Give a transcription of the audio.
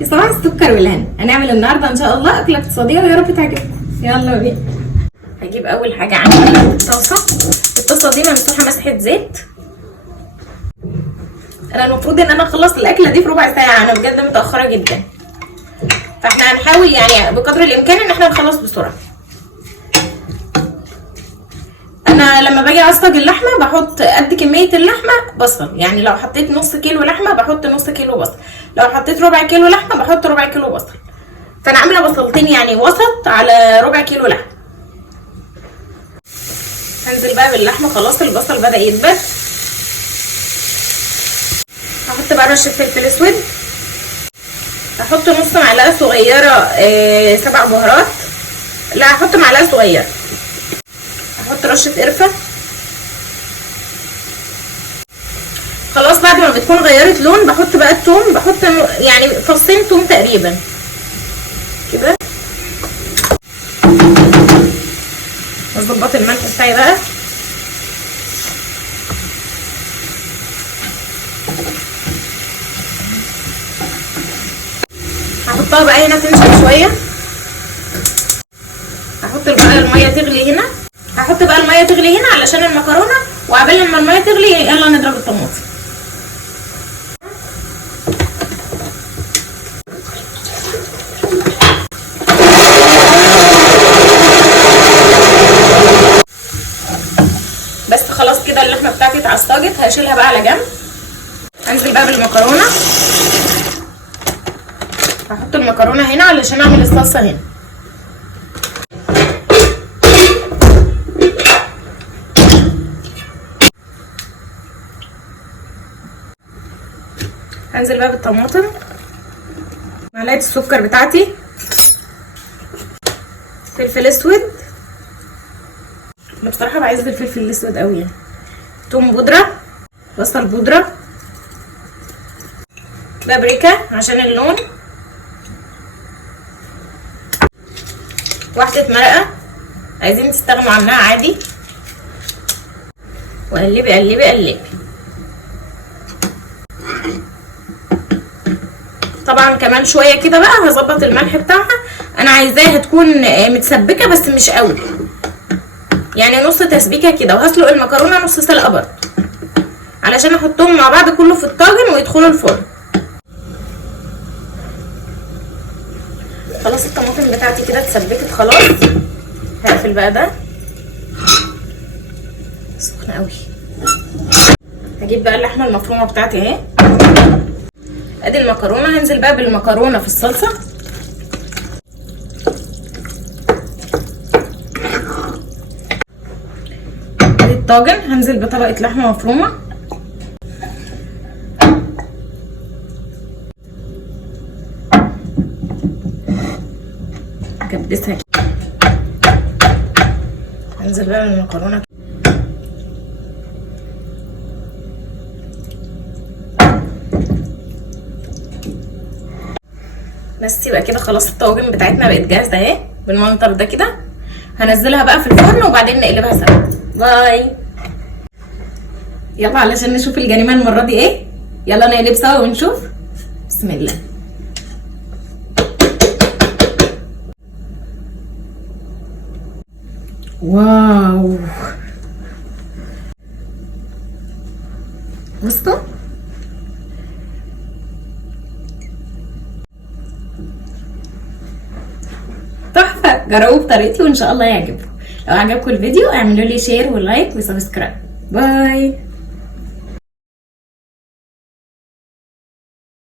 يا صباح السكر والهنا. هنعمل النهارده ان شاء الله اكله اقتصاديه ويا رب تعجبكم. يلا بينا. هجيب اول حاجه عندي طاسه. الطاسه دي ممسوحه مسحه زيت. انا المفروض ان انا اخلص الاكله دي في ربع ساعه، انا بجد متاخره جدا، فاحنا هنحاول يعني بقدر الامكان ان احنا نخلص بسرعه. انا لما باجي اعصج اللحمه بحط قد كميه اللحمه بصل، يعني لو حطيت نص كيلو لحمه بحط نص كيلو بصل، لو حطيت ربع كيلو لحمه بحط ربع كيلو بصل، فانا عامله بصلتين يعني وسط على ربع كيلو لحمه. هنزل بقى باللحمه، خلاص البصل بدا يدبل. هحط بقى رشه فلفل اسود، هحط نص معلقه صغيره سبع بهارات، لا هحط معلقه صغيره. هحط رشه قرفه. خلاص بعد ما بتكون غيرت لون بحط بقى الثوم، بحط يعني فصين ثوم تقريبا كده. اظبط الملح بتاعي بقى. هحطها بقى هنا تنشف شويه. هحط بقى الميه تغلي هنا، هحط بقى الميه تغلي هنا علشان المكرونه، وقبل ما الميه تغلي يلا نضرب الطماطم. بس خلاص كده اللحمه بتاعتي اتعصجت، هشيلها بقى على جنب. انزل بقى بالمكرونه. هحط المكرونه هنا علشان اعمل الصلصه هنا. هنزل بقى بالطماطم، معلقه السكر بتاعتي، فلفل اسود، انا بصراحه بعز الفلفل الاسود قوي يعني، توم بودره، بصل بودره، بابريكا عشان اللون، واحده مرقه عايزين تستغنوا عنها عادي، وقلبي قلبي قلبي. طبعا كمان شويه كده بقى هظبط الملح بتاعها، انا عايزاها تكون متسبكه بس مش قوي، يعني نص تسبيكه كده. وهسلق المكرونه نص سلقه برضه علشان احطهم مع بعض كله في الطاجن ويدخلوا الفرن. خلاص الطماطم بتاعتي كده اتسبكت خلاص. هقفل بقى ده، سخنه قوي. هجيب بقى اللحمه المفرومه بتاعتي اهي، ادي المكرونه. هنزل بقى بالمكرونه في الصلصه. ادي الطاجن. هنزل بطبقه لحمه مفرومه، كبسها كده. هنزل بقى بالمكرونه بس. يبقى كده خلاص الطواجن بتاعتنا بقت جاهزه اهي بالمنظر ده كده. هنزلها بقى في الفرن وبعدين نقلبها سوا. باي. يلا علشان نشوف الجريمه المره دي ايه. يلا نقلب سوا ونشوف. بسم الله. واو، بصوا تحفه. جربوا بطريقتي وان شاء الله يعجبكم. لو عجبكم الفيديو اعملوا لي شير ولايك وسبسكرايب. باي.